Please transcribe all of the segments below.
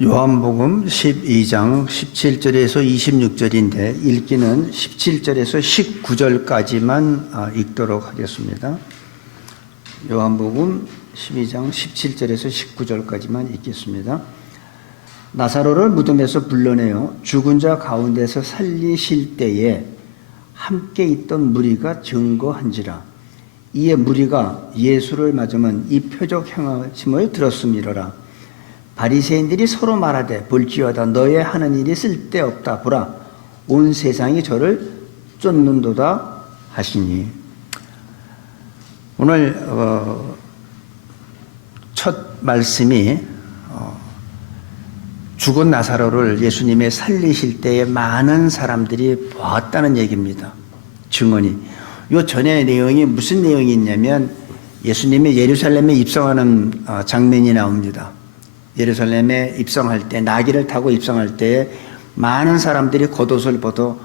요한복음 12장 17절에서 26절인데 읽기는 17절에서 19절까지만 읽도록 하겠습니다. 요한복음 12장 17절에서 19절까지만 읽겠습니다. 나사로를 무덤에서 불러내어 죽은 자 가운데서 살리실 때에 함께 있던 무리가 증거한지라. 이에 무리가 예수를 맞으면 이 표적 행하심을 들었음이로라. 바리새인들이 서로 말하되 볼지어다 너의 하는 일이 쓸데없다. 보라 온 세상이 저를 쫓는도다 하시니. 오늘 첫 말씀이 죽은 나사로를 예수님이 살리실 때에 많은 사람들이 보았다는 얘기입니다. 증언이. 요 전의 내용이 무슨 내용이 있냐면 예수님이 예루살렘에 입성하는 장면이 나옵니다. 예루살렘에 입성할 때, 나귀를 타고 입성할 때에 많은 사람들이 겉옷을 벗어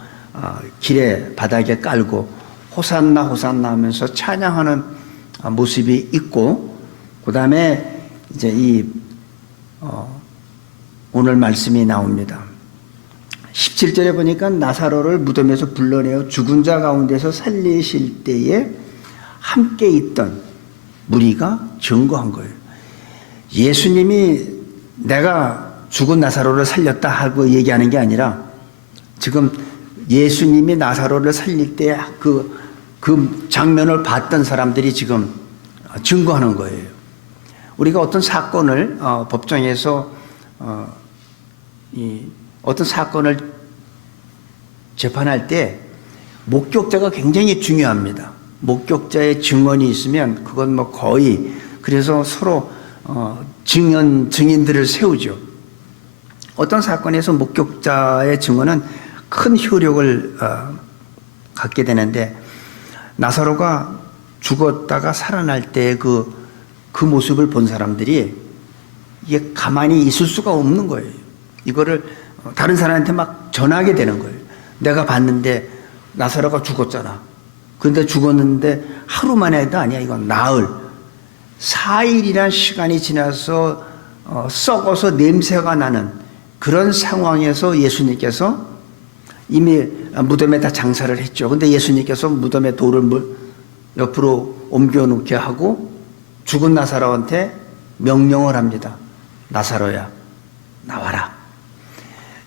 길에 바닥에 깔고 호산나 호산나 하면서 찬양하는 모습이 있고, 그 다음에 이제 오늘 말씀이 나옵니다. 17절에 보니까 나사로를 무덤에서 불러내어 죽은 자 가운데서 살리실 때에 함께 있던 무리가 증거한 거예요. 예수님이 내가 죽은 나사로를 살렸다 하고 얘기하는 게 아니라 지금 예수님이 나사로를 살릴 때 그 장면을 봤던 사람들이 지금 증거하는 거예요. 우리가 어떤 사건을 법정에서 어떤 사건을 재판할 때 목격자가 굉장히 중요합니다. 목격자의 증언이 있으면 그건 뭐 거의, 그래서 서로 증인들을 세우죠. 어떤 사건에서 목격자의 증언은 큰 효력을 갖게 되는데, 나사로가 죽었다가 살아날 때 그 모습을 본 사람들이 이게 가만히 있을 수가 없는 거예요. 이거를 다른 사람한테 막 전하게 되는 거예요. 내가 봤는데 나사로가 죽었잖아. 그런데 죽었는데 하루 만에도 아니야. 이건 나흘, 4일이란 시간이 지나서 썩어서 냄새가 나는 그런 상황에서 예수님께서 이미 무덤에 다 장사를 했죠. 근데 예수님께서 무덤에 돌을 옆으로 옮겨놓게 하고 죽은 나사로한테 명령을 합니다. 나사로야, 나와라.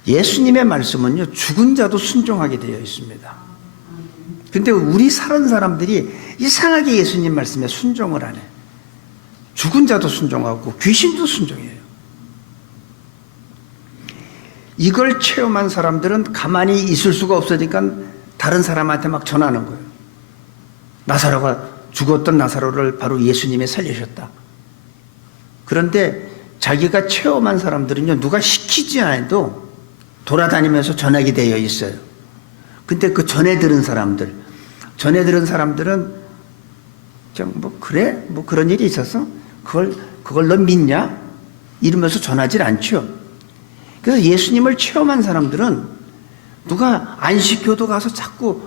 예수님의 말씀은요, 죽은 자도 순종하게 되어 있습니다. 근데 우리 살은 사람들이 이상하게 예수님 말씀에 순종을 안 해. 죽은 자도 순종하고 귀신도 순종해요. 이걸 체험한 사람들은 가만히 있을 수가 없으니까 다른 사람한테 막 전하는 거예요. 나사로가, 죽었던 나사로를 바로 예수님이 살리셨다. 그런데 자기가 체험한 사람들은요, 누가 시키지 않아도 돌아다니면서 전하게 되어 있어요. 근데 그 전해 들은 사람들은 그냥 뭐 그래? 뭐 그런 일이 있었어? 그걸 너 믿냐? 이러면서 전하질 않죠. 그래서 예수님을 체험한 사람들은 누가 안 시켜도 가서 자꾸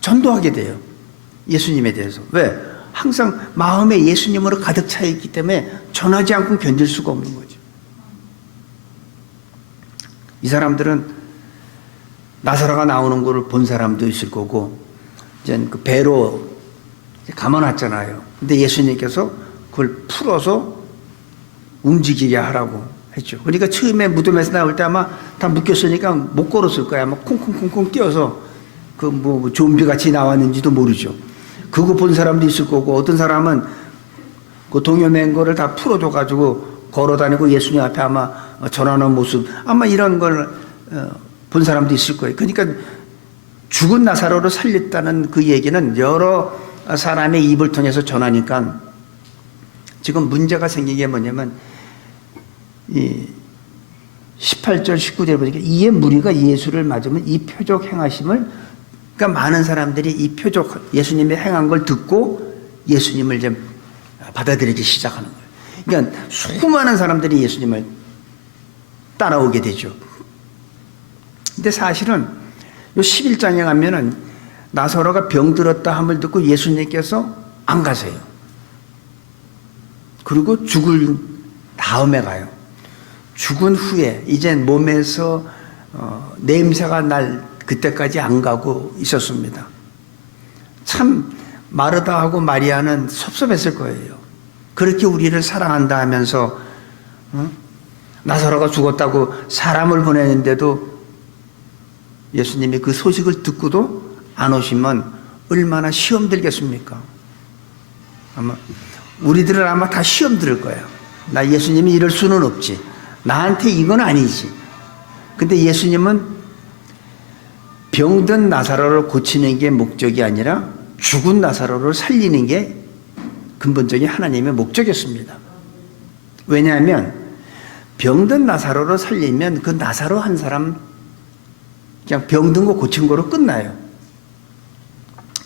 전도하게 돼요. 예수님에 대해서. 왜? 항상 마음에 예수님으로 가득 차 있기 때문에 전하지 않고 견딜 수가 없는 거죠. 이 사람들은 나사로가 나오는 걸 본 사람도 있을 거고, 이제 그 배로 감아놨잖아요. 근데 예수님께서 그걸 풀어서 움직이게 하라고 했죠. 그러니까 처음에 무덤에서 나올 때 아마 다 묶였으니까 못 걸었을 거야. 아마 쿵쿵쿵쿵 뛰어서 좀비 같이 나왔는지도 모르죠. 그거 본 사람도 있을 거고, 어떤 사람은 그 동요맨 거를 다 풀어줘가지고 걸어다니고 예수님 앞에 아마 전하는 모습, 아마 이런 걸 본 사람도 있을 거예요. 그러니까 죽은 나사로를 살렸다는 그 얘기는 여러 사람의 입을 통해서 전하니까 지금 문제가 생긴 게 뭐냐면, 이 18절 19절 보니까 이에 무리가 예수를 맞으면 이 표적 행하심을, 그러니까 많은 사람들이 이 표적 예수님이 행한 걸 듣고 예수님을 좀 받아들이기 시작하는 거예요. 그러니까 수많은 사람들이 예수님을 따라오게 되죠. 근데 사실은 요 11장에 가면은 나사로가 병들었다 함을 듣고 예수님께서 안 가세요. 그리고 죽을 다음에 가요. 죽은 후에 이제 몸에서 냄새가 날 그때까지 안 가고 있었습니다. 참 마르다 하고 마리아는 섭섭했을 거예요. 그렇게 우리를 사랑한다 하면서 나사로가 죽었다고 사람을 보내는데도 예수님이 그 소식을 듣고도 안 오시면 얼마나 시험 들겠습니까? 아마 우리들은 아마 다 시험 들을 거예요. 나 예수님이 이럴 수는 없지. 나한테 이건 아니지. 근데 예수님은 병든 나사로를 고치는 게 목적이 아니라 죽은 나사로를 살리는 게 근본적인 하나님의 목적이었습니다. 왜냐하면 병든 나사로를 살리면 그 나사로 한 사람 그냥 병든 거 고친 거로 끝나요.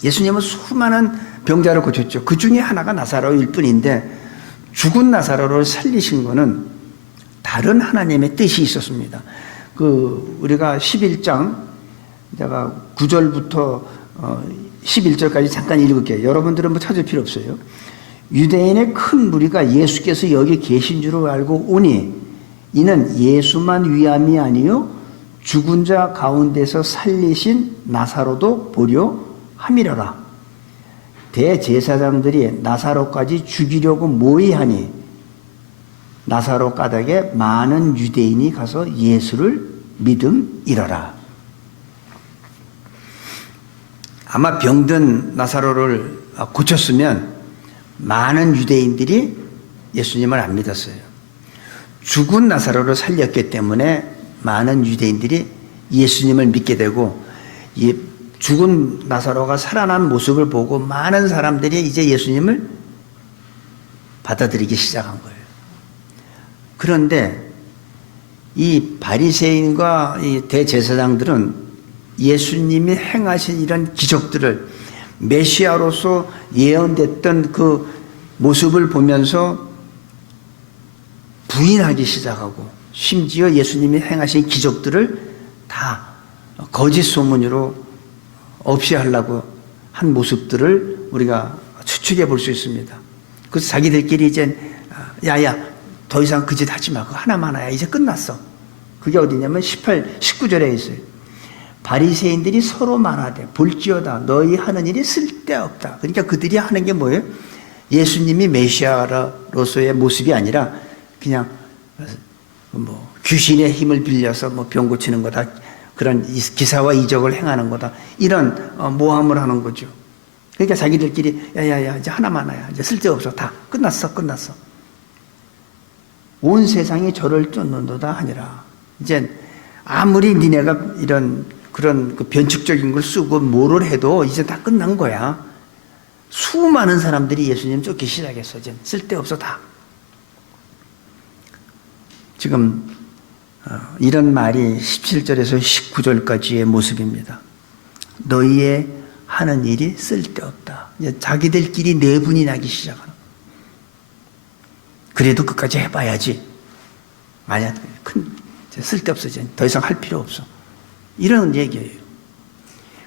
예수님은 수많은 병자를 고쳤죠. 그 중에 하나가 나사로일 뿐인데 죽은 나사로를 살리신 거는 다른 하나님의 뜻이 있었습니다. 우리가 11장 제가 9절부터 11절까지 잠깐 읽을게요. 여러분들은 뭐 찾을 필요 없어요. 유대인의 큰 무리가 예수께서 여기 계신 줄 알고 오니 이는 예수만 위함이 아니요 죽은 자 가운데서 살리신 나사로도 보려 함이라라. 대제사장들이 나사로까지 죽이려고 모의하니 나사로 까닭에 많은 유대인이 가서 예수를 믿음이러라. 아마 병든 나사로를 고쳤으면 많은 유대인들이 예수님을 안 믿었어요. 죽은 나사로를 살렸기 때문에 많은 유대인들이 예수님을 믿게 되고 죽은 나사로가 살아난 모습을 보고 많은 사람들이 이제 예수님을 받아들이기 시작한 거예요. 그런데 이 바리새인과 이 대제사장들은 예수님이 행하신 이런 기적들을 메시아로서 예언됐던 그 모습을 보면서 부인하기 시작하고 심지어 예수님이 행하신 기적들을 다 거짓 소문으로 없이 하려고 한 모습들을 우리가 추측해 볼 수 있습니다. 그래서 자기들끼리 이제 야야 더 이상 그 짓 하지 마. 그거 하나만 하야. 이제 끝났어. 그게 어디냐면 19절에 있어요. 바리새인들이 서로 말하되 볼지어다 너희 하는 일이 쓸데없다. 그러니까 그들이 하는 게 뭐예요? 예수님이 메시아로서의 모습이 아니라 그냥 뭐 귀신의 힘을 빌려서 뭐 병 고치는 거다. 그런 기사와 이적을 행하는 거다. 이런 모함을 하는 거죠. 그러니까 자기들끼리 야야야 이제 하나만 하야. 이제 쓸데없어. 다 끝났어. 온 세상이 저를 쫓는도다 하니라. 이제 아무리 니네가 이런 그런 그 변칙적인 걸 쓰고 뭐를 해도 이제 다 끝난 거야. 수많은 사람들이 예수님 쫓기 시작했어. 이제 쓸데없어 다. 지금 이런 말이 17절에서 19절까지의 모습입니다. 너희의 하는 일이 쓸데없다. 이제 자기들끼리 내분이 나기 시작하는. 그래도 끝까지 해봐야지. 만약 쓸데없어. 더 이상 할 필요 없어. 이런 얘기예요.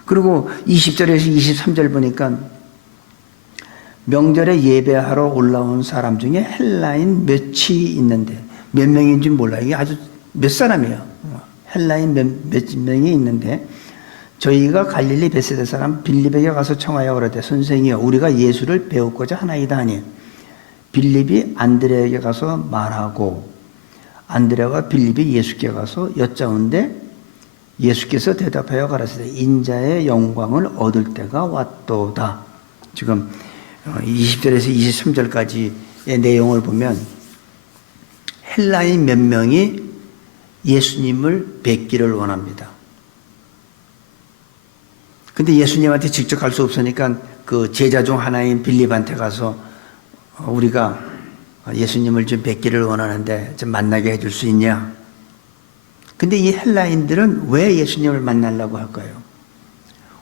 그리고 20절에서 23절 보니까 명절에 예배하러 올라온 사람 중에 헬라인 몇이 있는데 몇 명인지 몰라. 이게 아주 몇 사람이에요. 헬라인 몇 명이 있는데 저희가 갈릴리 베세다 사람 빌립에게 가서 청하여 그러되 선생이여 우리가 예수를 배우고자 하나이다 하니 빌립이 안드레에게 가서 말하고 안드레와 빌립이 예수께 가서 여짜온데 예수께서 대답하여 가라사대 인자의 영광을 얻을 때가 왔도다. 지금 20절에서 23절까지의 내용을 보면 헬라인 몇 명이 예수님을 뵙기를 원합니다. 근데 예수님한테 직접 갈 수 없으니까 그 제자 중 하나인 빌립한테 가서 우리가 예수님을 좀 뵙기를 원하는데 좀 만나게 해줄 수 있냐? 근데 이 헬라인들은 왜 예수님을 만나려고 할까요?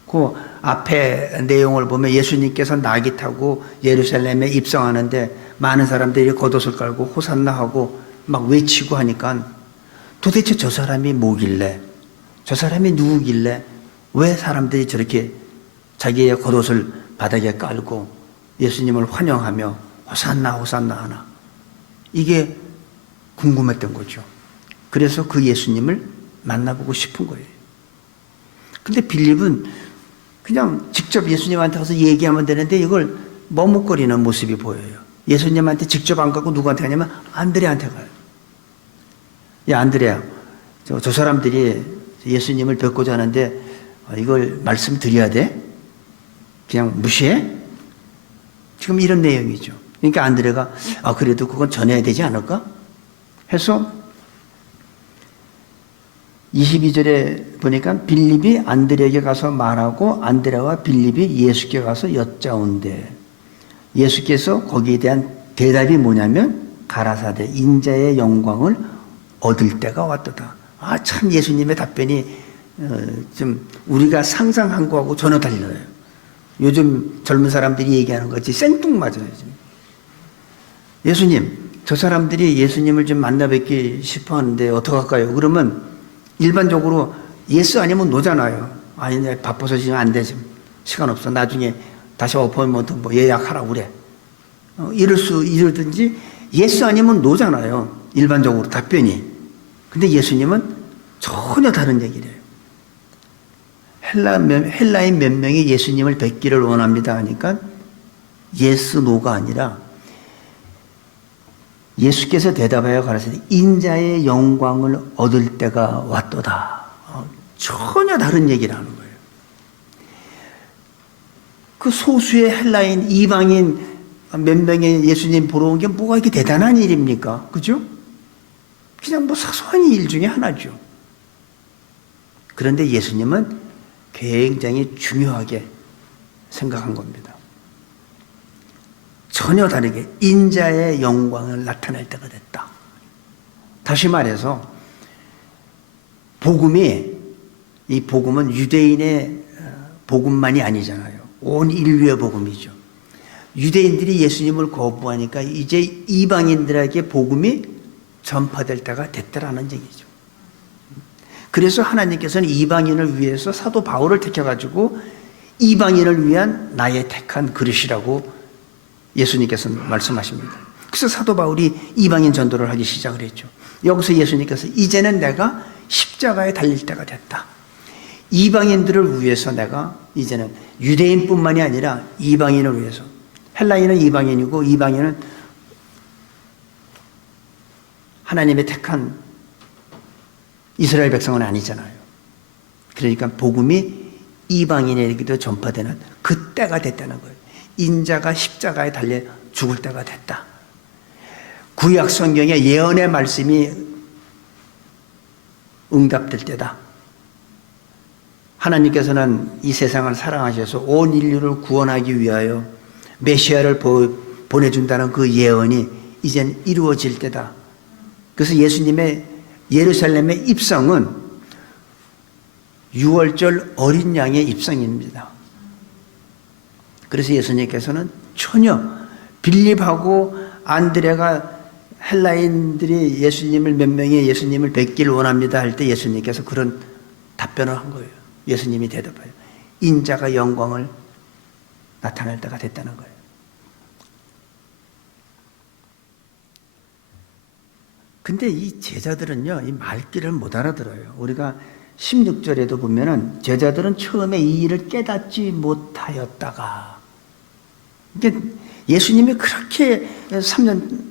그 앞에 내용을 보면 예수님께서 나귀 타고 예루살렘에 입성하는데 많은 사람들이 겉옷을 깔고 호산나 하고 막 외치고 하니까 도대체 저 사람이 뭐길래 저 사람이 누구길래 왜 사람들이 저렇게 자기의 겉옷을 바닥에 깔고 예수님을 환영하며 호산나 호산나 하나 이게 궁금했던 거죠. 그래서 그 예수님을 만나보고 싶은 거예요. 근데 빌립은 그냥 직접 예수님한테 가서 얘기하면 되는데 이걸 머뭇거리는 모습이 보여요. 예수님한테 직접 안 가고 누구한테 가냐면 안드레한테 가요. 야, 안드레야, 저 사람들이 예수님을 뵙고자 하는데 이걸 말씀드려야 돼? 그냥 무시해? 지금 이런 내용이죠. 그러니까 안드레가 그래도 그건 전해야 되지 않을까? 해서 22절에 보니까 빌립이 안드레에게 가서 말하고 안드레와 빌립이 예수께 가서 여짜온대. 예수께서 거기에 대한 대답이 뭐냐면 가라사대 인자의 영광을 얻을 때가 왔도다. 참 예수님의 답변이 좀 우리가 상상한 거하고 전혀 달라요. 요즘 젊은 사람들이 얘기하는 거지 생뚱맞아요. 지금. 예수님, 저 사람들이 예수님을 좀 만나 뵙기 싶어 하는데 어떡할까요? 그러면 일반적으로 예스 아니면 노잖아요. 아니, 내가 바빠서 지금 안 돼. 지금 시간 없어. 나중에 다시 어포인먼트 뭐 예약하라고 그래. 이러든지 예스 아니면 노잖아요. 일반적으로 답변이. 근데 예수님은 전혀 다른 얘기를 해요. 헬라인 몇 명이 예수님을 뵙기를 원합니다 하니까 예스, 노가 아니라 예수께서 대답하여 가라사대 인자의 영광을 얻을 때가 왔도다. 전혀 다른 얘기를 하는 거예요. 그 소수의 헬라인 이방인 몇 명의 예수님 보러 온 게 뭐가 이렇게 대단한 일입니까? 그죠? 그냥 뭐 사소한 일 중에 하나죠. 그런데 예수님은 굉장히 중요하게 생각한 겁니다. 전혀 다르게 인자의 영광을 나타낼 때가 됐다. 다시 말해서 이 복음은 유대인의 복음만이 아니잖아요. 온 인류의 복음이죠. 유대인들이 예수님을 거부하니까 이제 이방인들에게 복음이 전파될 때가 됐다라는 얘기죠. 그래서 하나님께서는 이방인을 위해서 사도 바울을 택해가지고 이방인을 위한 나의 택한 그릇이라고 예수님께서 말씀하십니다. 그래서 사도 바울이 이방인 전도를 하기 시작을 했죠. 여기서 예수님께서 이제는 내가 십자가에 달릴 때가 됐다. 이방인들을 위해서 내가 이제는 유대인뿐만이 아니라 이방인을 위해서, 헬라인은 이방인이고 이방인은 하나님의 택한 이스라엘 백성은 아니잖아요. 그러니까 복음이 이방인에게도 전파되는 그때가 됐다는 거예요. 인자가 십자가에 달려 죽을 때가 됐다. 구약 성경의 예언의 말씀이 응답될 때다. 하나님께서는 이 세상을 사랑하셔서 온 인류를 구원하기 위하여 메시아를 보내준다는 그 예언이 이젠 이루어질 때다. 그래서 예수님의 예루살렘의 입성은 6월절 어린 양의 입성입니다. 그래서 예수님께서는 전혀 빌립하고 안드레가 헬라인들이 예수님을 몇 명이 예수님을 뵙기를 원합니다 할 때 예수님께서 그런 답변을 한 거예요. 예수님이 대답해요. 인자가 영광을 나타낼 때가 됐다는 거예요. 근데 이 제자들은요, 이 말귀를 못 알아들어요. 우리가 16절에도 보면은 제자들은 처음에 이 일을 깨닫지 못하였다가, 그러니까 예수님이 그렇게 3년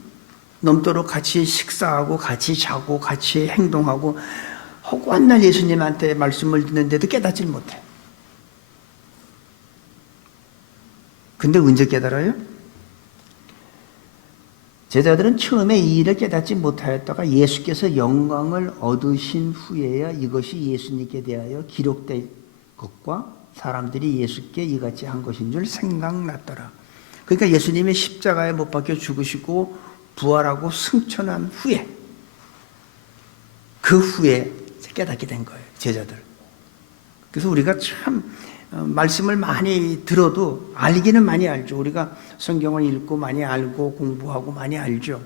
넘도록 같이 식사하고 같이 자고 같이 행동하고 허구한 날 예수님한테 말씀을 듣는데도 깨닫지 못해요. 근데 언제 깨달아요? 제자들은 처음에 이 일을 깨닫지 못하였다가 예수께서 영광을 얻으신 후에야 이것이 예수님께 대하여 기록된 것과 사람들이 예수께 이같이 한 것인 줄 생각났더라. 그러니까 예수님이 십자가에 못 박혀 죽으시고 부활하고 승천한 후에, 그 후에 깨닫게 된 거예요, 제자들. 그래서 우리가 참 말씀을 많이 들어도 알기는 많이 알죠. 우리가 성경을 읽고 많이 알고 공부하고 많이 알죠.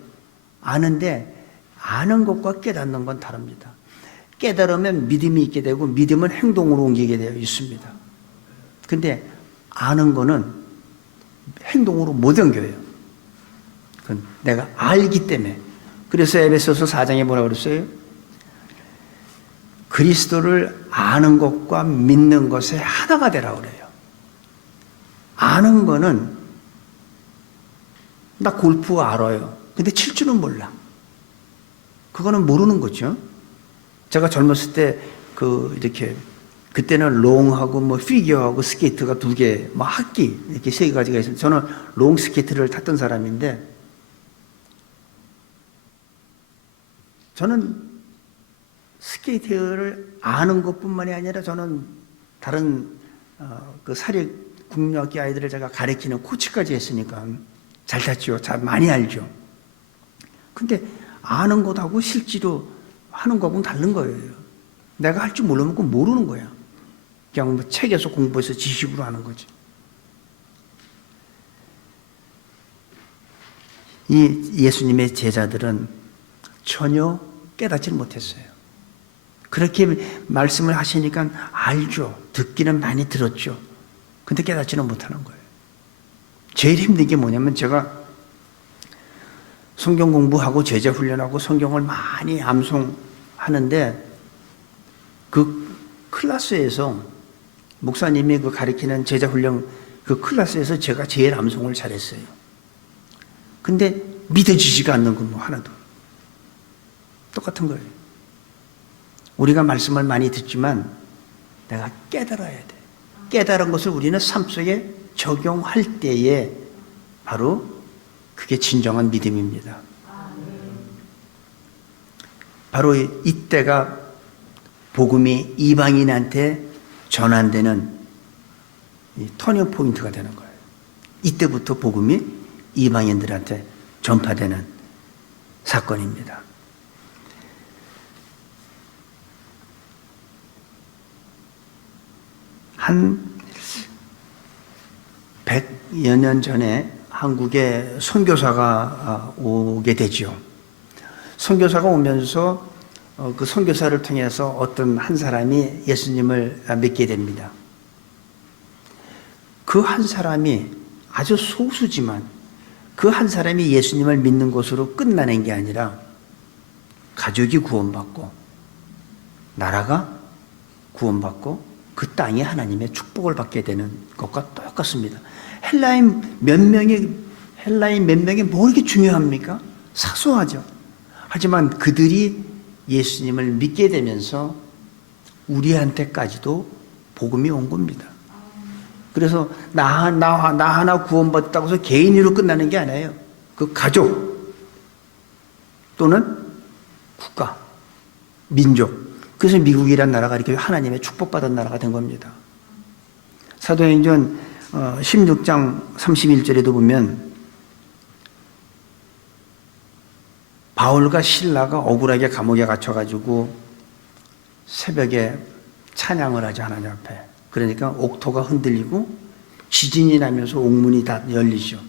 아는데 아는 것과 깨닫는 건 다릅니다. 깨달으면 믿음이 있게 되고 믿음은 행동으로 옮기게 되어 있습니다. 근데 아는 거는 행동으로 못 옮겨요. 그건 내가 알기 때문에. 그래서 에베소서 4장에 뭐라고 그랬어요? 그리스도를 아는 것과 믿는 것에 하나가 되라 그래요. 아는 거는 나 골프 알아요. 근데 칠 줄은 몰라. 그거는 모르는 거죠. 제가 젊었을 때 이렇게 그때는 롱하고 뭐 피겨하고 스케이트가 두 개, 뭐 학기 이렇게 세 가지가 있어요. 저는 롱 스케이트를 탔던 사람인데 저는 스케이트를 아는 것뿐만이 아니라 저는 다른 그 사립국민학교 아이들을 제가 가르치는 코치까지 했으니까 잘 탔죠. 잘 많이 알죠. 근데 아는 것하고 실제로 하는 거하고는 다른 거예요. 내가 할 줄 모르면 그건 모르는 거야. 그냥 뭐 책에서 공부해서 지식으로 하는 거지. 이 예수님의 제자들은 전혀 깨닫지를 못했어요. 그렇게 말씀을 하시니까 알죠. 듣기는 많이 들었죠. 근데 깨닫지는 못하는 거예요. 제일 힘든 게 뭐냐면 제가 성경 공부하고 제자 훈련하고 성경을 많이 암송하는데 그 클래스에서 목사님이 그 가르치는 제자 훈련 그 클래스에서 제가 제일 암송을 잘했어요. 근데 믿어지지가 않는 건 뭐 하나도. 똑같은 거예요. 우리가 말씀을 많이 듣지만 내가 깨달아야 돼. 깨달은 것을 우리는 삶 속에 적용할 때에 바로 그게 진정한 믿음입니다. 바로 이때가 복음이 이방인한테 전환되는 터닝 포인트가 되는 거예요. 이때부터 복음이 이방인들한테 전파되는 사건입니다. 한 100여 년 전에 한국에 선교사가 오게 되죠. 선교사가 오면서 그 선교사를 통해서 어떤 한 사람이 예수님을 믿게 됩니다. 그 한 사람이 아주 소수지만 그 한 사람이 예수님을 믿는 것으로 끝나는 게 아니라 가족이 구원받고 나라가 구원받고 그 땅이 하나님의 축복을 받게 되는 것과 똑같습니다. 헬라인 몇 명이 뭐 이렇게 중요합니까? 사소하죠. 하지만 그들이 예수님을 믿게 되면서 우리한테까지도 복음이 온 겁니다. 그래서 나 하나 구원받았다고 해서 개인으로 끝나는 게 아니에요. 그 가족 또는 국가, 민족. 그래서 미국이란 나라가 이렇게 하나님의 축복받은 나라가 된 겁니다. 사도행전 16장 31절에도 보면 바울과 실라가 억울하게 감옥에 갇혀가지고 새벽에 찬양을 하죠, 하나님 앞에. 그러니까 옥토가 흔들리고 지진이 나면서 옥문이 다 열리죠.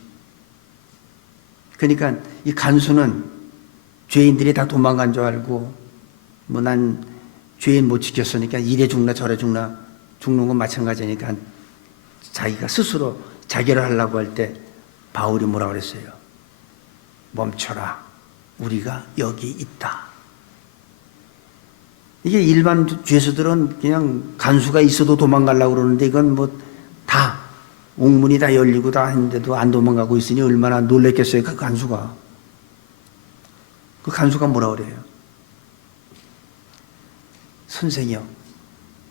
그러니까 이 간수는 죄인들이 다 도망간 줄 알고 뭐 난 죄인 못 지켰으니까 이래 죽나 저래 죽나 죽는 건 마찬가지니까 자기가 스스로 자결을 하려고 할 때 바울이 뭐라 그랬어요? 멈춰라. 우리가 여기 있다. 이게 일반 죄수들은 그냥 간수가 있어도 도망가려고 그러는데 이건 뭐 다 옥문이 다 열리고 다 했는데도 안 도망가고 있으니 얼마나 놀랬겠어요. 그 간수가. 그 간수가 뭐라 그래요? 선생이요,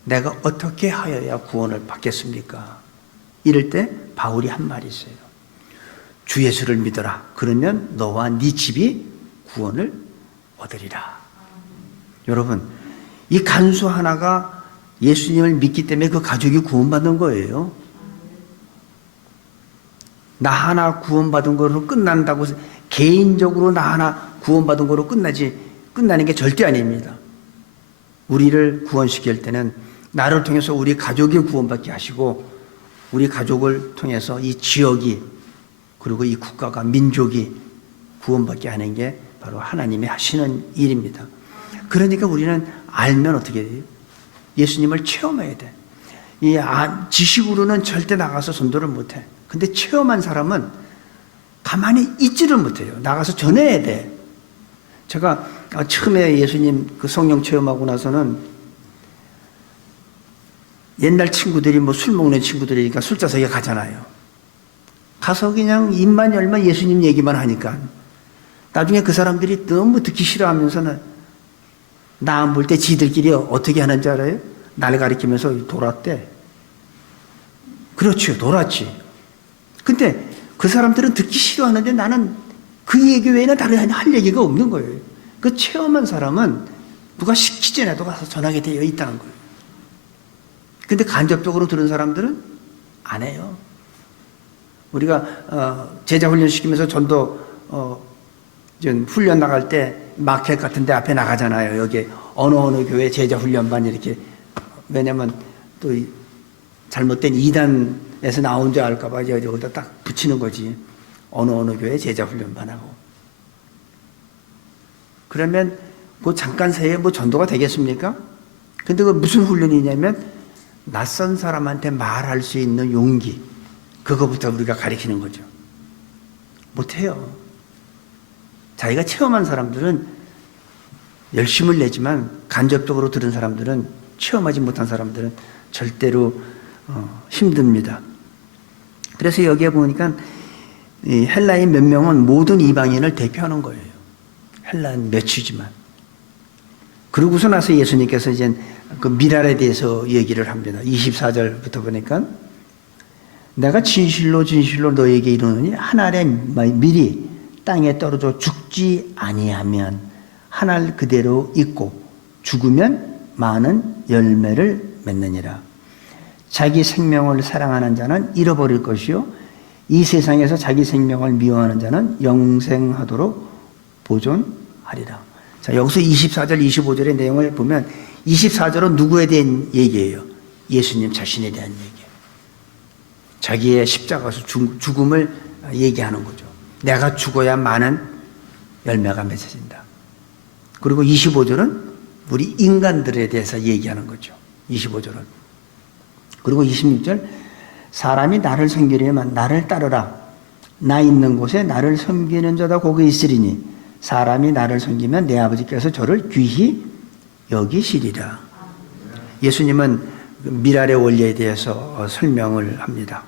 내가 어떻게 하여야 구원을 받겠습니까? 이럴 때 바울이 한 말이 있어요. 주 예수를 믿어라. 그러면 너와 네 집이 구원을 얻으리라. 여러분, 이 간수 하나가 예수님을 믿기 때문에 그 가족이 구원받는 거예요. 나 하나 구원받은 거로 끝난다고 해서 개인적으로 나 하나 구원받은 거로 끝나는 게 절대 아닙니다. 우리를 구원시킬 때는 나를 통해서 우리 가족이 구원받게 하시고 우리 가족을 통해서 이 지역이 그리고 이 국가가 민족이 구원받게 하는 게 바로 하나님이 하시는 일입니다. 그러니까 우리는 알면 어떻게 돼요? 예수님을 체험해야 돼. 이 지식으로는 절대 나가서 전도를 못해. 근데 체험한 사람은 가만히 있지를 못해요. 나가서 전해야 돼. 제가 처음에 예수님 그 성령 체험하고 나서는 옛날 친구들이 뭐 술 먹는 친구들이니까 술자석에 가잖아요. 가서 그냥 입만 열면 예수님 얘기만 하니까 나중에 그 사람들이 너무 듣기 싫어하면서는 나 안 볼 때 지들끼리 어떻게 하는지 알아요? 날 가리키면서 돌았대. 그렇죠. 돌았지. 근데 그 사람들은 듣기 싫어하는데 나는 그 얘기 외에는 다른 할 얘기가 없는 거예요. 그 체험한 사람은 누가 시키지 않아도 가서 전하게 되어 있다는 거예요. 근데 간접적으로 들은 사람들은 안 해요. 우리가 제자 훈련 시키면서 전도 훈련 나갈 때 마켓 같은 데 앞에 나가잖아요. 여기 어느 교회 제자 훈련반 이렇게. 왜냐면 또 잘못된 이단에서 나온 줄 알까 봐 여기다 딱 붙이는 거지. 어느 교회 제자 훈련반하고. 그러면 그 잠깐 새에 뭐 전도가 되겠습니까? 근데 그 무슨 훈련이냐면 낯선 사람한테 말할 수 있는 용기. 그거부터 우리가 가르치는 거죠. 못해요. 자기가 체험한 사람들은 열심을 내지만 간접적으로 들은 사람들은, 체험하지 못한 사람들은 절대로 힘듭니다. 그래서 여기에 보니까 이 헬라인 몇 명은 모든 이방인을 대표하는 거예요. 헬라인 몇이지만. 그러고서 나서 예수님께서 이제 그 미랄에 대해서 얘기를 합니다. 24절부터 보니까 내가 진실로 진실로 너에게 이르노니 한 알의 밀이 땅에 떨어져 죽지 아니하면 한 알 그대로 있고 죽으면 많은 열매를 맺느니라. 자기 생명을 사랑하는 자는 잃어버릴 것이요 이 세상에서 자기 생명을 미워하는 자는 영생하도록 보존하리라. 자, 여기서 24절 25절의 내용을 보면 24절은 누구에 대한 얘기예요? 예수님 자신에 대한 얘기예요. 자기의 십자가에서 죽음을 얘기하는 거죠. 내가 죽어야 많은 열매가 맺어진다. 그리고 25절은 우리 인간들에 대해서 얘기하는 거죠. 25절은. 그리고 26절 사람이 나를 섬기려면 나를 따르라. 나 있는 곳에 나를 섬기는 자다 거기 있으리니 사람이 나를 섬기면 내 아버지께서 저를 귀히 여기시리라. 예수님은 미랄의 원리에 대해서 설명을 합니다.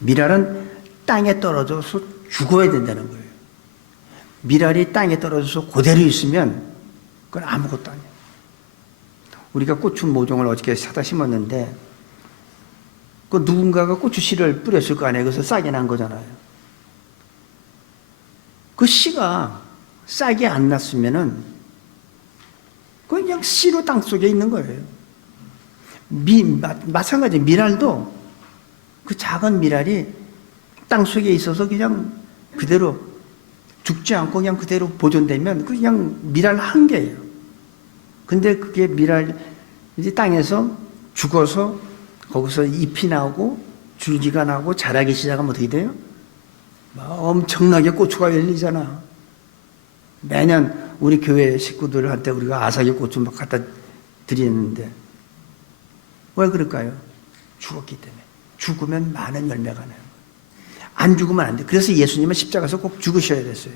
미랄은 땅에 떨어져서 죽어야 된다는 거예요. 미랄이 땅에 떨어져서 그대로 있으면 그건 아무것도 아니에요. 우리가 고추 모종을 어저께 사다 심었는데 그 누군가가 고추 씨를 뿌렸을 거 아니에요. 그래서 싹이 난 거잖아요. 그 씨가 싹이 안 났으면은 그냥 씨로 땅 속에 있는 거예요. 마찬가지 미랄도 그 작은 미랄이 땅 속에 있어서 그냥 그대로 죽지 않고 그냥 그대로 보존되면 그냥 미랄 한 개예요. 근데 그게 미랄 이제 땅에서 죽어서 거기서 잎이 나오고 줄기가 나오고 자라기 시작하면 어떻게 돼요? 엄청나게 고추가 열리잖아. 매년 우리 교회 식구들한테 우리가 아삭이 고추 막 갖다 드리는데 왜 그럴까요? 죽었기 때문에. 죽으면 많은 열매가 나요. 안 죽으면 안 돼. 그래서 예수님은 십자가에서 꼭 죽으셔야 됐어요.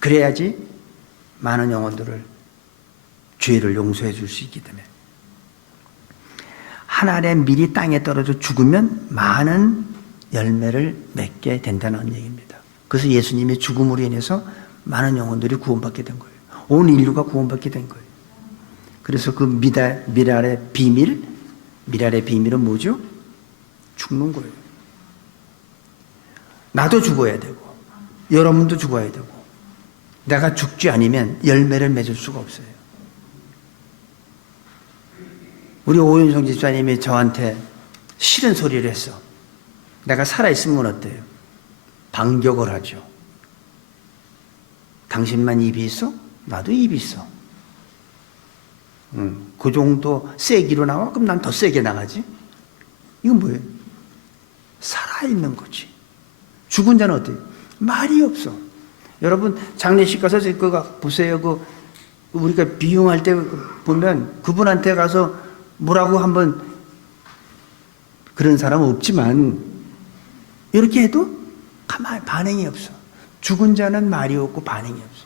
그래야지 많은 영혼들을 죄를 용서해 줄 수 있기 때문에. 한 알의 밀이 땅에 떨어져 죽으면 많은 열매를 맺게 된다는 얘기입니다. 그래서 예수님의 죽음으로 인해서 많은 영혼들이 구원받게 된 거예요. 온 인류가 구원받게 된 거예요. 그래서 그 미랄의 비밀은 뭐죠? 죽는 거예요. 나도 죽어야 되고 여러분도 죽어야 되고 내가 죽지 않으면 열매를 맺을 수가 없어요. 우리 오윤성 집사님이 저한테 싫은 소리를 했어. 내가 살아있으면 어때요? 반격을 하죠. 당신만 입이 있어? 나도 입이 있어. 그 정도 세기로 나와? 그럼 난 더 세게 나가지? 이건 뭐예요? 살아있는 거지. 죽은 자는 어때요? 말이 없어. 여러분 장례식 가서 그거 보세요. 우리가 비용할 때 보면 그분한테 가서 뭐라고 한번 그런 사람은 없지만 이렇게 해도 가만히 반응이 없어. 죽은 자는 말이 없고 반응이 없어.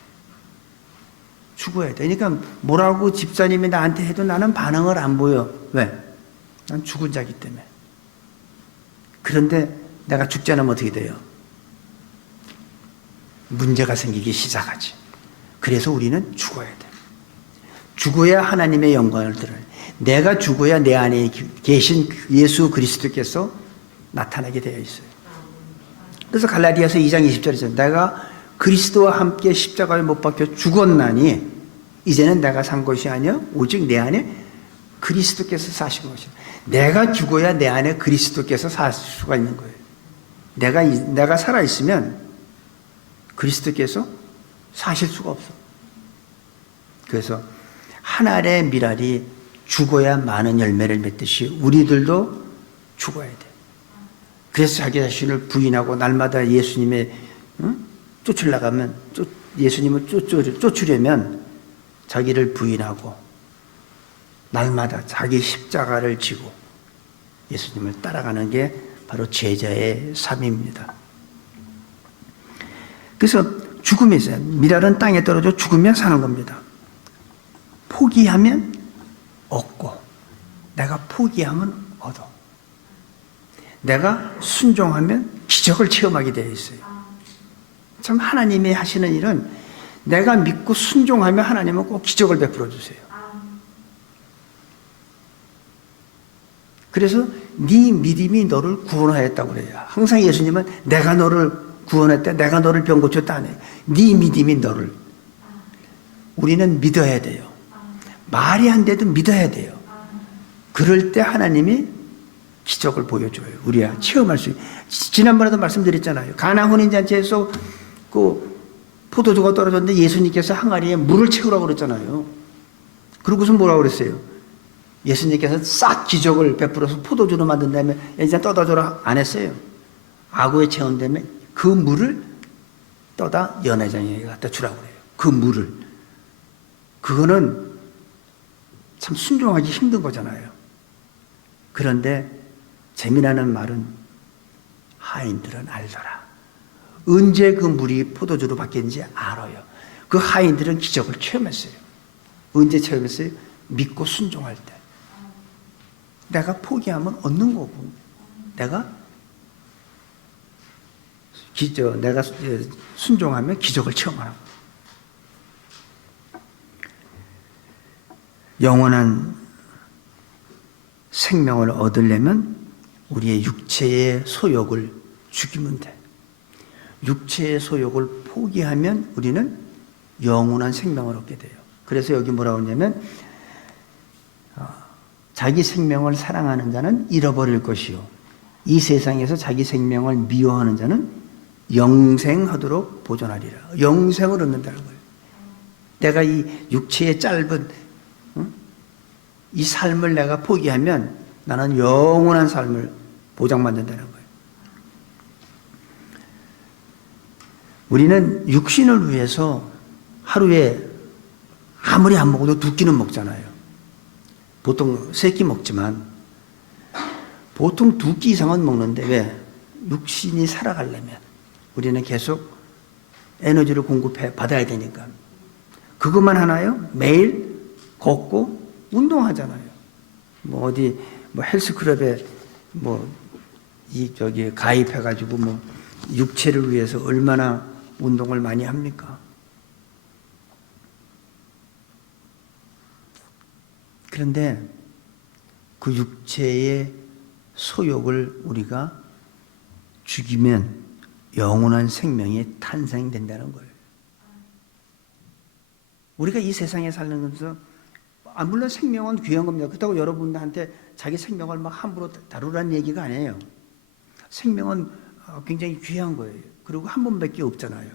죽어야 돼. 그러니까 뭐라고 집사님이 나한테 해도 나는 반응을 안 보여. 왜? 난 죽은 자기 때문에. 그런데 내가 죽지 않으면 어떻게 돼요? 문제가 생기기 시작하지. 그래서 우리는 죽어야 돼. 죽어야 하나님의 영광을 드러내. 내가 죽어야 내 안에 계신 예수 그리스도께서 나타나게 되어 있어요. 그래서 갈라디아서 2장 20절에서 내가 그리스도와 함께 십자가에 못 박혀 죽었나니 이제는 내가 산 것이 아니요 오직 내 안에 그리스도께서 사신 것이다. 내가 죽어야 내 안에 그리스도께서 사실 수가 있는 거예요. 내가 살아 있으면 그리스도께서 사실 수가 없어. 그래서 한 알의 밀알이 죽어야 많은 열매를 맺듯이 우리들도 죽어야 돼. 그래서 자기 자신을 부인하고 날마다 예수님의 쫓으려면 예수님을 쫓으려면 자기를 부인하고 날마다 자기 십자가를 지고 예수님을 따라가는 게 바로 제자의 삶입니다. 그래서 죽음이 있어요. 밀알은 땅에 떨어져 죽으면 사는 겁니다. 포기하면 얻고 내가 포기하면 얻어. 내가 순종하면 기적을 체험하게 되어 있어요. 참 하나님이 하시는 일은 내가 믿고 순종하면 하나님은 꼭 기적을 베풀어 주세요. 그래서 네 믿음이 너를 구원하였다고 그래요. 항상 예수님은 내가 너를 구원했다, 내가 너를 병 고쳤다 안 해요. 네 믿음이 너를. 우리는 믿어야 돼요. 말이 안 돼도 믿어야 돼요. 그럴 때 하나님이 기적을 보여줘요. 우리가 체험할 수 있어요. 지난번에도 말씀드렸잖아요. 가나 혼인잔치에서 그 포도주가 떨어졌는데 예수님께서 항아리에 물을 채우라고 그랬잖아요. 그러고서 뭐라고 그랬어요? 예수님께서 싹 기적을 베풀어서 포도주로 만든 다음에 이제 떠다 줘라 안 했어요. 아구에 채운 다음에 그 물을 떠다 연회장에 갖다 주라고 그래요. 그 물을. 그거는 참 순종하기 힘든 거잖아요. 그런데 재미나는 말은 하인들은 알더라. 언제 그 물이 포도주로 바뀌었는지 알아요. 그 하인들은 기적을 체험했어요. 언제 체험했어요? 믿고 순종할 때. 내가 포기하면 얻는 거고, 내가 순종하면 기적을 체험하는 거예요. 영원한 생명을 얻으려면 우리의 육체의 소욕을 죽이면 돼. 육체의 소욕을 포기하면 우리는 영원한 생명을 얻게 돼요. 그래서 여기 뭐라고 하냐면 자기 생명을 사랑하는 자는 잃어버릴 것이요 이 세상에서 자기 생명을 미워하는 자는 영생하도록 보존하리라. 영생을 얻는다는 거예요. 내가 이 육체의 짧은 이 삶을 내가 포기하면 나는 영원한 삶을 보장받는다는 거예요. 우리는 육신을 위해서 하루에 아무리 안 먹어도 2끼는 먹잖아요. 보통 3끼 먹지만 보통 2끼 이상은 먹는데 왜? 육신이 살아가려면 우리는 계속 에너지를 공급해 받아야 되니까. 그것만 하나요? 매일 걷고 운동하잖아요. 뭐 어디 뭐 헬스클럽에 가입해가지고 육체를 위해서 얼마나 운동을 많이 합니까? 그런데 그 육체의 소욕을 우리가 죽이면 영원한 생명이 탄생된다는 거예요. 우리가 이 세상에 살면서 물론 생명은 귀한 겁니다. 그렇다고 여러분한테 자기 생명을 막 함부로 다루라는 얘기가 아니에요. 생명은 굉장히 귀한 거예요. 그리고 한 번밖에 없잖아요.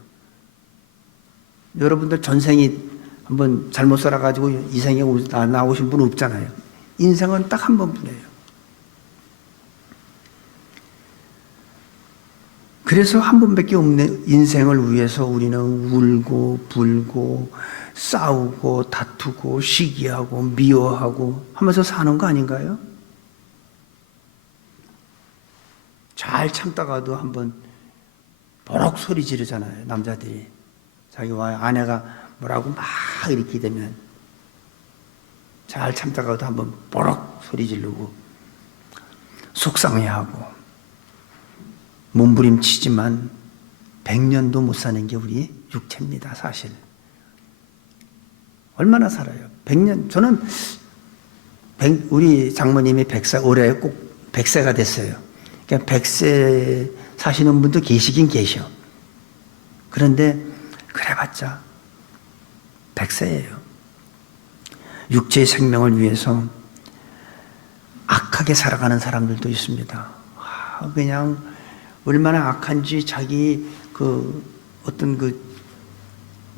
여러분들 전생이 한번 잘못 살아가지고 이 생에 나오신 분 없잖아요. 인생은 딱 한 번뿐이에요. 그래서 한 번밖에 없는 인생을 위해서 우리는 울고 불고 싸우고 다투고 시기하고 미워하고 하면서 사는 거 아닌가요? 잘 참다가도 한번 버럭 소리 지르잖아요. 남자들이 자기와 아내가 뭐라고 막 이렇게 되면 잘 참다가도 한번 뽀록 소리 지르고 속상해하고 몸부림치지만 100년도 못 사는 게 우리 육체입니다. 사실 얼마나 살아요? 100년. 저는 우리 장모님이 100세, 올해 꼭 100세가 됐어요. 그러니까 100세 사시는 분도 계시긴 계셔. 그런데 그래봤자 100세예요. 육체의 생명을 위해서 악하게 살아가는 사람들도 있습니다. 그냥 얼마나 악한지 자기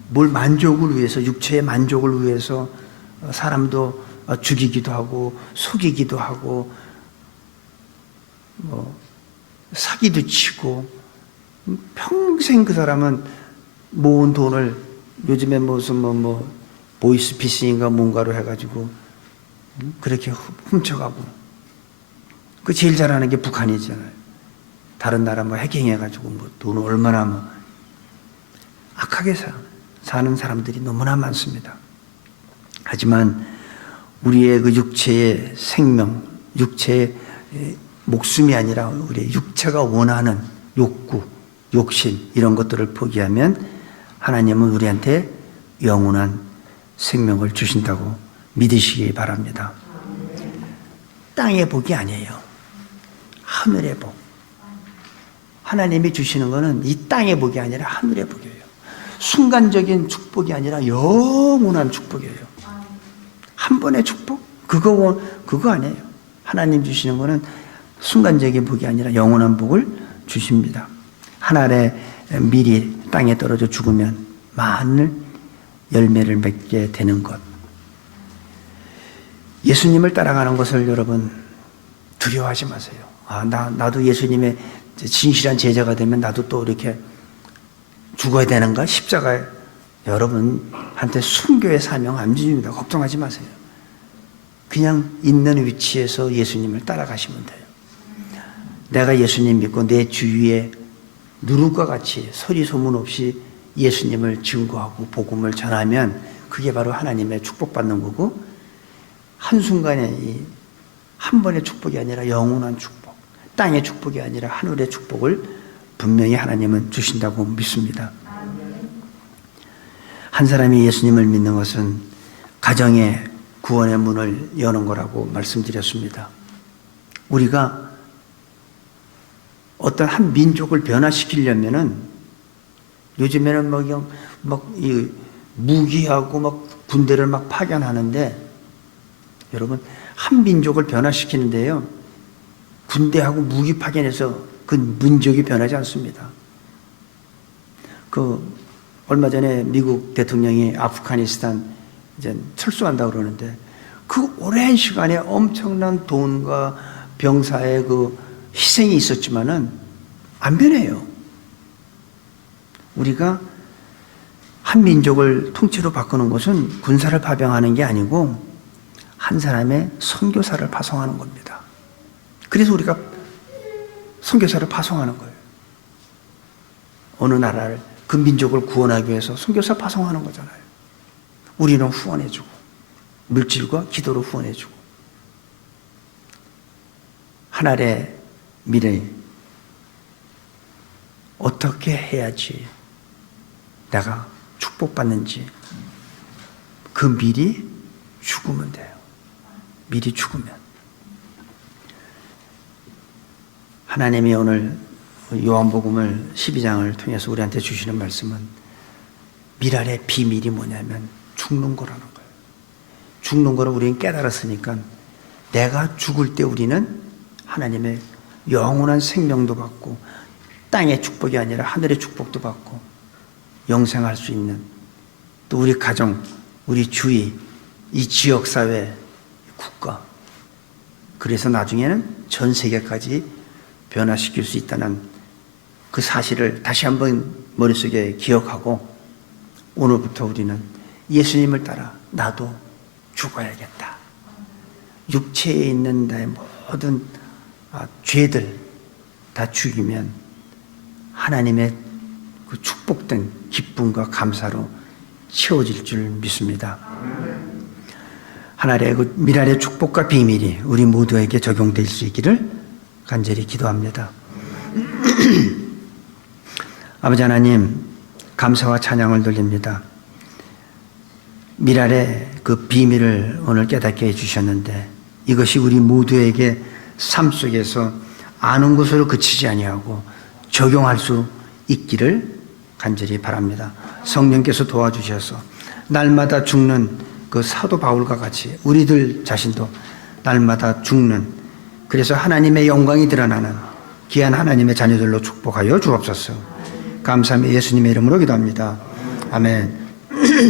뭘 만족을 위해서, 육체의 만족을 위해서 사람도 죽이기도 하고 속이기도 하고 사기도 치고 평생 그 사람은 모은 돈을 요즘에 무슨 보이스피싱인가 뭔가로 해가지고 그렇게 훔쳐가고 그 제일 잘하는 게 북한이잖아요. 다른 나라 해킹해가지고 돈을 얼마나 악하게 사는 사람들이 너무나 많습니다. 하지만 우리의 그 육체의 생명, 육체의 목숨이 아니라 우리의 육체가 원하는 욕구, 욕심 이런 것들을 포기하면 하나님은 우리한테 영원한 생명을 주신다고 믿으시기 바랍니다. 땅의 복이 아니에요. 하늘의 복. 하나님이 주시는 것은 이 땅의 복이 아니라 하늘의 복이에요. 순간적인 축복이 아니라 영원한 축복이에요. 한 번의 축복? 그거 아니에요. 하나님 주시는 것은 순간적인 복이 아니라 영원한 복을 주십니다. 한 알의 밀이 땅에 떨어져 죽으면 많은 열매를 맺게 되는 것. 예수님을 따라가는 것을 여러분 두려워하지 마세요. 나도 예수님의 진실한 제자가 되면 나도 또 이렇게 죽어야 되는가? 십자가에 여러분한테 순교의 사명 안 주십니다. 걱정하지 마세요. 그냥 있는 위치에서 예수님을 따라가시면 돼요. 내가 예수님 믿고 내 주위에 누룩과 같이 소리 소문 없이 예수님을 증거하고 복음을 전하면 그게 바로 하나님의 축복받는 거고, 한순간에 한 번의 축복이 아니라 영원한 축복, 땅의 축복이 아니라 하늘의 축복을 분명히 하나님은 주신다고 믿습니다. 한 사람이 예수님을 믿는 것은 가정의 구원의 문을 여는 거라고 말씀드렸습니다. 우리가 어떤 한 민족을 변화시키려면은 요즘에는 무기하고 군대를 파견하는데, 여러분 한 민족을 변화시키는데요, 군대하고 무기 파견해서 그 민족이 변하지 않습니다. 얼마 전에 미국 대통령이 아프가니스탄 이제 철수한다고 그러는데, 그 오랜 시간에 엄청난 돈과 병사의 희생이 있었지만은 안 변해요. 우리가 한 민족을 통째로 바꾸는 것은 군사를 파병하는 게 아니고 한 사람의 선교사를 파송하는 겁니다. 그래서 우리가 선교사를 파송하는 거예요. 어느 나라를, 그 민족을 구원하기 위해서 선교사 파송하는 거잖아요. 우리는 후원해주고 물질과 기도로 후원해주고, 하늘의 미래 어떻게 해야지 내가 축복받는지 그 미리 죽으면 돼요. 미리 죽으면. 하나님이 오늘 요한복음을 12장을 통해서 우리한테 주시는 말씀은 미랄의 비밀이 뭐냐면 죽는 거라는 거예요. 죽는 거를 우리는 깨달았으니까 내가 죽을 때 우리는 하나님의 영원한 생명도 받고 땅의 축복이 아니라 하늘의 축복도 받고 영생할 수 있는, 또 우리 가정, 우리 주위, 이 지역사회, 국가, 그래서 나중에는 전 세계까지 변화시킬 수 있다는 그 사실을 다시 한번 머릿속에 기억하고, 오늘부터 우리는 예수님을 따라 나도 죽어야겠다. 육체에 있는 나의 모든 죄들 다 죽이면 하나님의 그 축복된 기쁨과 감사로 채워질 줄 믿습니다. 하나님의 그 미랄의 축복과 비밀이 우리 모두에게 적용될 수 있기를 간절히 기도합니다. 아버지 하나님, 감사와 찬양을 돌립니다. 미랄의 그 비밀을 오늘 깨닫게 해주셨는데 이것이 우리 모두에게 삶 속에서 아는 것으로 그치지 아니하고 적용할 수 있기를 간절히 바랍니다. 성령께서 도와주셔서 날마다 죽는 그 사도 바울과 같이 우리들 자신도 날마다 죽는, 그래서 하나님의 영광이 드러나는 귀한 하나님의 자녀들로 축복하여 주옵소서. 감사하며 예수님의 이름으로 기도합니다. 아멘.